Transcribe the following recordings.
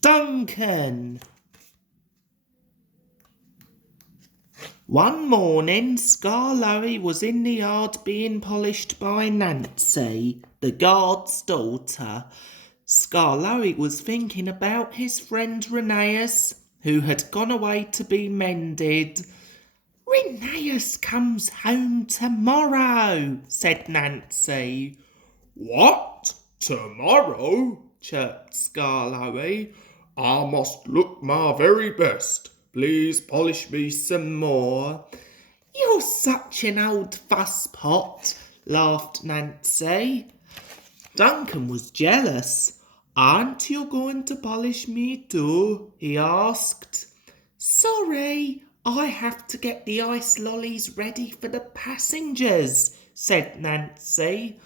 Duncan. One morning, Scarloey was in the yard being polished by Nancy, the guard's daughter. Scarloey was thinking about his friend Reneus, who had gone away to be mended. "Reneus comes home tomorrow," said Nancy. "What? Tomorrow?" chirped Scarloey. "I must look my very best. Please polish me some more." "You're such an old fusspot," laughed Nancy. Duncan was jealous. "Aren't you going to polish me too?" he asked. "Sorry, I have to get the ice lollies ready for the passengers," said Nancy.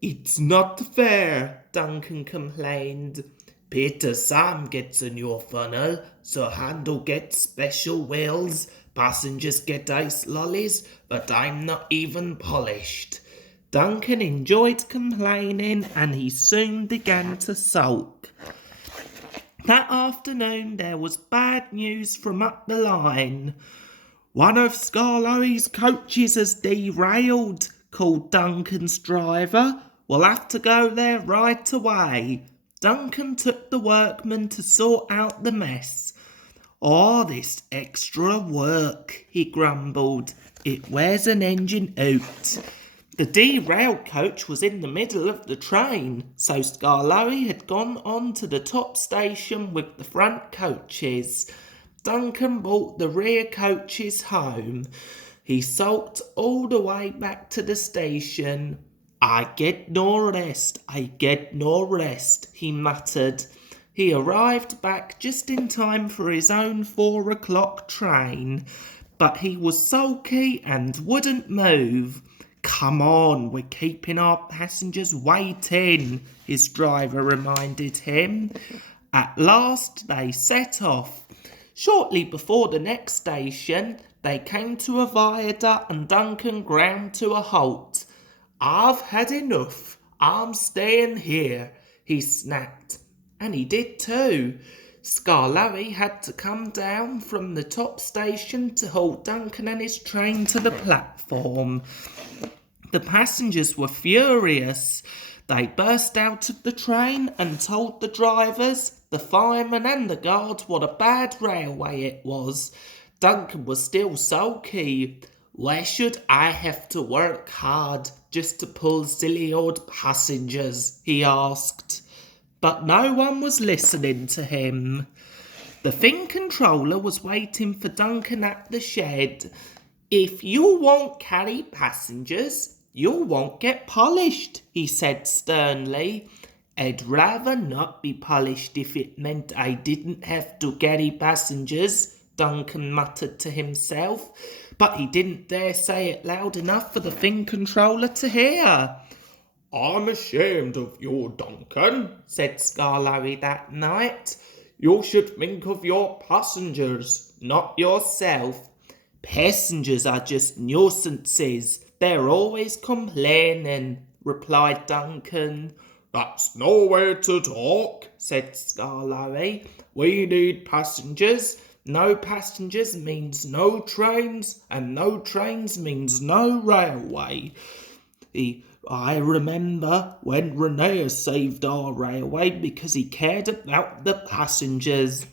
"It's not fair," Duncan complained. "Peter Sam gets a new funnel, so Handel gets special wheels, passengers get ice lollies, but I'm not even polished." Duncan enjoyed complaining, and he soon began to sulk. That afternoon there was bad news from up the line. "One of Scarloey's coaches has derailed," called Duncan's driver. "We'll have to go there right away." Duncan took the workman to sort out the mess. "Oh, this extra work," he grumbled. "It wears an engine out." The derailed coach was in the middle of the train, so Scarloey had gone on to the top station with the front coaches. Duncan brought the rear coaches home. He sulked all the way back to the station. I get no rest, he muttered. He arrived back just in time for his own 4 o'clock train, but he was sulky and wouldn't move. "Come on, we're keeping our passengers waiting," his driver reminded him. At last they set off. Shortly before the next station, they came to a viaduct and Duncan ground to a halt. "I've had enough. I'm staying here," he snapped. And he did too. Scarloey had to come down from the top station to haul Duncan and his train to the platform. The passengers were furious. They burst out of the train and told the drivers, the firemen and the guards what a bad railway it was. Duncan was still sulky. "Why should I have to work hard just to pull silly old passengers?" he asked. But no one was listening to him. The Fin controller was waiting for Duncan at the shed. "If you won't carry passengers, you won't get polished," he said sternly. "I'd rather not be polished if it meant I didn't have to carry passengers," Duncan muttered to himself, but he didn't dare say it loud enough for the Fin controller to hear. "I'm ashamed of you, Duncan," said Scarloey that night. "You should think of your passengers, not yourself." "Passengers are just nuisances. They're always complaining," replied Duncan. "That's no way to talk," said Scarloey. "We need passengers. No passengers means no trains, and no trains means no railway. I remember when Reneus saved our railway because he cared about the passengers."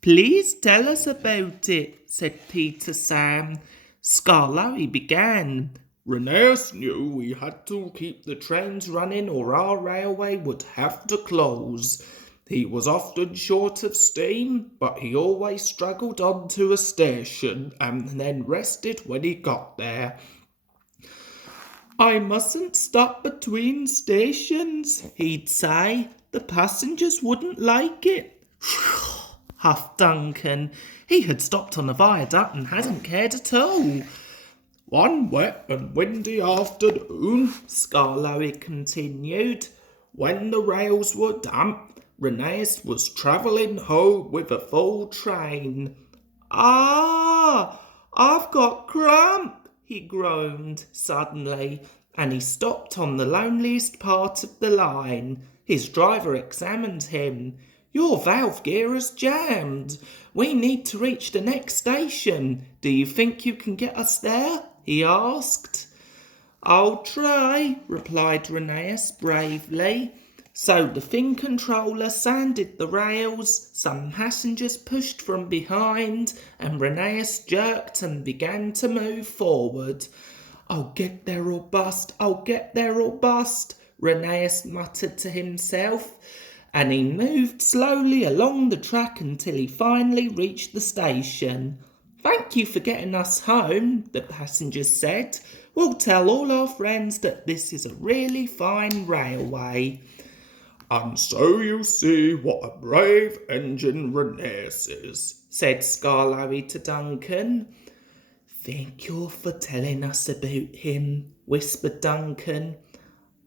"Please tell us about it," said Peter Sam. Scarloey began. "Reneus knew we had to keep the trains running or our railway would have to close. He was often short of steam, but he always struggled on to a station and then rested when he got there. 'I mustn't stop between stations,' he'd say. 'The passengers wouldn't like it.'" huffed Duncan. He had stopped on a viaduct and hadn't cared at all. "One wet and windy afternoon," Scarloey continued, "when the rails were damp, Reneus was travelling home with a full train. 'Ah, I've got cramp,' he groaned suddenly, and he stopped on the loneliest part of the line. His driver examined him. Your valve gear is jammed. We need to reach the next station. Do you think you can get us there?" he asked. "I'll try," replied Rheneas bravely. So the fin controller sanded the rails, some passengers pushed from behind, and Rheneas jerked and began to move forward. "I'll get there or bust, I'll get there or bust," Rheneas muttered to himself, and he moved slowly along the track until he finally reached the station. "Thank you for getting us home," the passengers said. "We'll tell all our friends that this is a really fine railway." "And so you see what a brave engine Rheneas is," said Scarlowy to Duncan. "Thank you for telling us about him," whispered Duncan.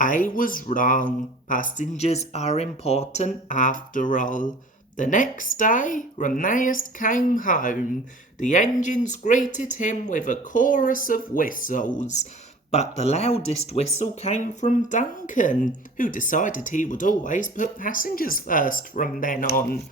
"I was wrong. Passengers are important after all." The next day, Rheneas came home. The engines greeted him with a chorus of whistles, but the loudest whistle came from Duncan, who decided he would always put passengers first from then on.